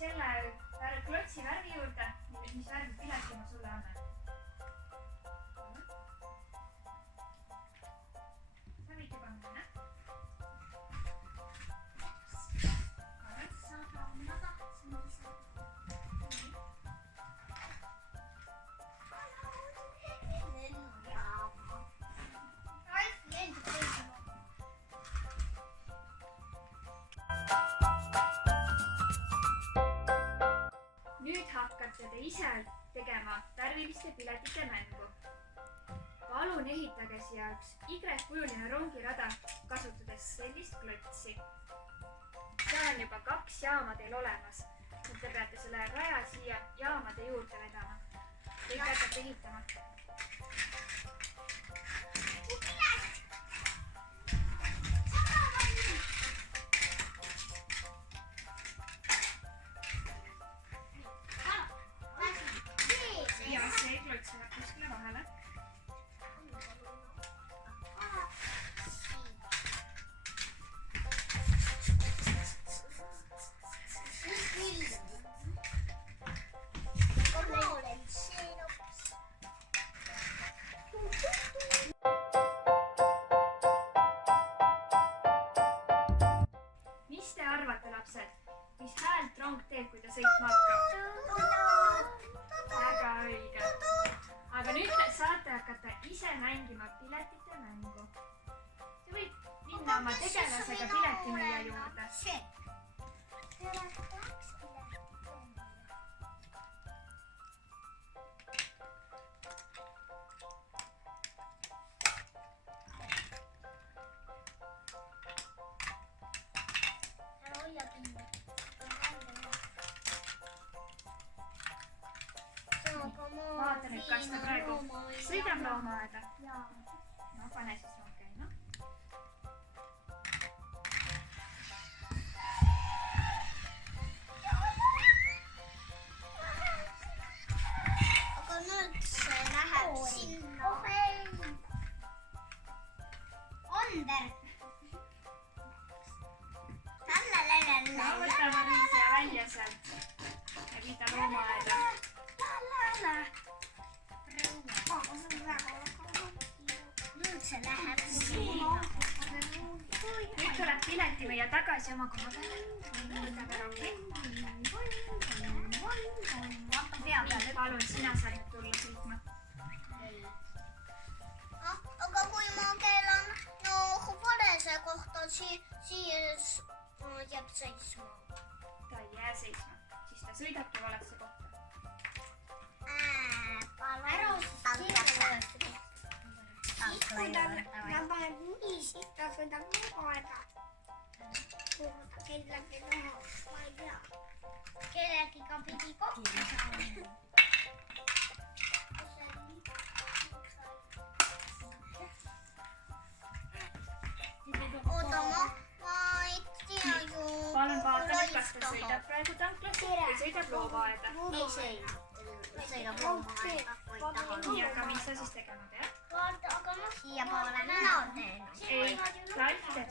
selle klotsi värvi juurde, mis värvi pileti ma sulle annan. Sa võid juba minna. Nüüd hakkate te ise tegema värviliste piletite mängu. Palun ehitage siia üks Y-kujuline rongirada, kasutades sellist klotsi. Seal on juba 2 jaama teil olemas. Te peate selle raja siia jaamade juurde vedama. Kõik hakkate ehitama. Ja see klots läheb kuskile vahele. Mis te arvate, lapsed? Mis häält rong teeb, kui ta sõitma hakkab? Väga õige. Aga nüüd saate hakata ise mängima piletite mängu. Sa võid minna oma tegelasega piletimüüja juurde. Vaata nüüd, kas ta praegu sõidab loomaaeda. No pane siis rong käima. Aga nüüd see läheb sinna. Onder. No võta Maria välja sealt ja viida loomaaeda. Nüüd see läheb sinna. Nüüd tuleb piletimüüja tagasi oma koha peale. Võtame rongi. Palun, sina saad nüüd tulla sõitma. Aga kui ma keelan valese kohta, siis jääb seisma. Ta ei jää seisma, siis ta sõidabki valesse kohta. Ma panen nii, siis ta sõidab kogu aega. Kuhu ta kellegi tahab, ma ei tea. Kellegiga pidi kokku saama. Oota, ma ei tea ju. Palun vaata nüüd, kas ta sõidab praegu tanklasse või sõidab loomaaeda. Ei sõidab loomaaeda. Nii, aga mis sa siis tegema pead? Vaata, aga ma siia poole mina teen. Ei, Ralf teeb